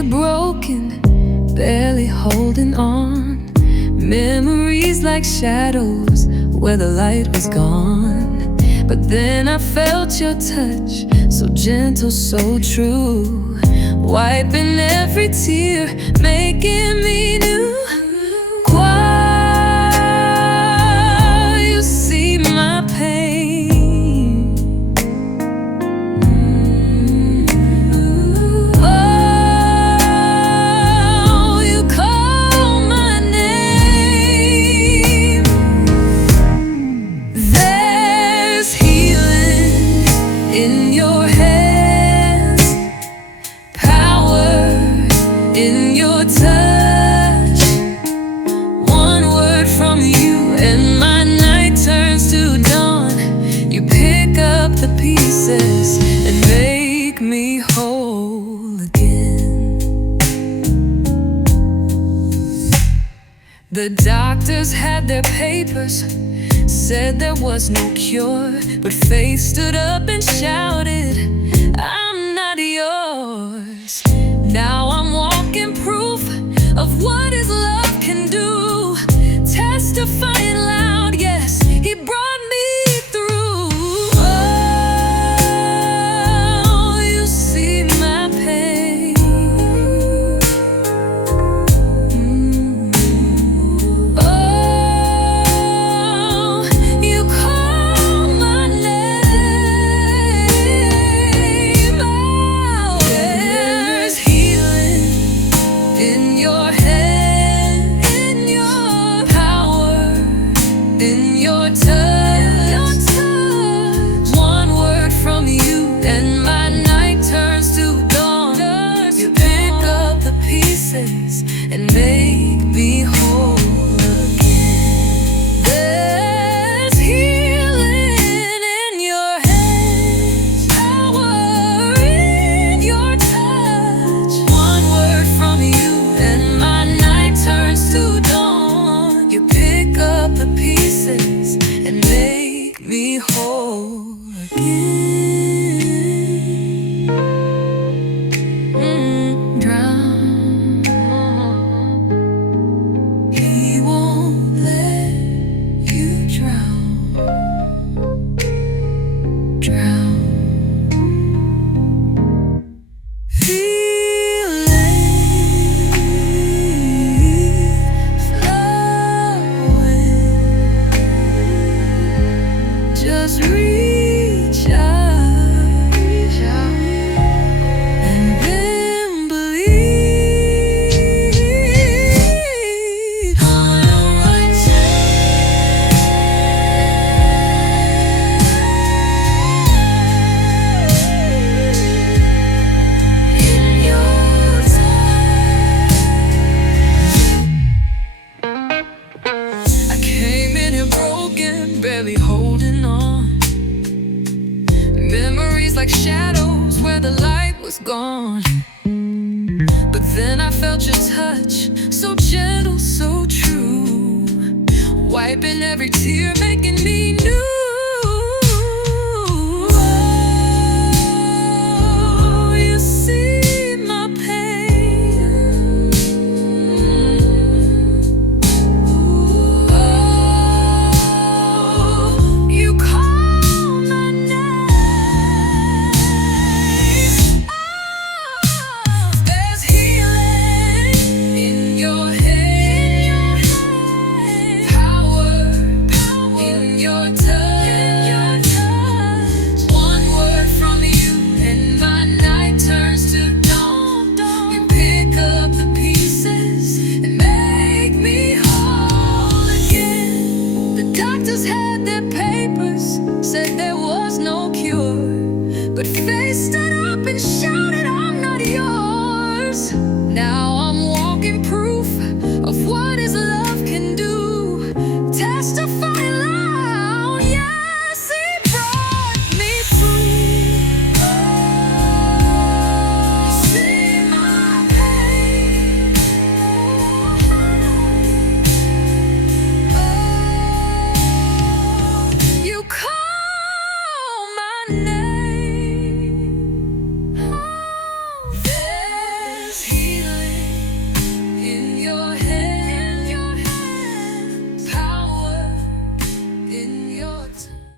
here broken, barely holding on. Memories like shadows where the light was gone. But then I felt your touch, so gentle, so true, wiping every tear, making me new. While you see my pain, oh, you call my name. There's healing in your hands, power in your touch. One word from you and my night turns to dawn. You pick up the pieces and make me whole again. The doctors had their papers, said there was no cure, but faith stood up and shouted, I'm not yours. Now I'm walking proof of what his love can do, testifying loud, yes, he brought me through. Oh, you see my pain. Oh, you call my name. Oh, there's healing in your hand, in your power, in your touch. One word from you and my night turns to dawn. You pick up the pieces and make me whole again. There's healing in your hands, power in your touch. One word from you and my night turns to dawn. You pick up the pieces and make me whole again. Drown. He won't let you drown. Drown. Just reach out, and then believe on what in your time. I came in here broken, barely holding on. Memories like shadows where the light was gone. But then I felt your touch, so gentle, so true, wiping every tear, making me new.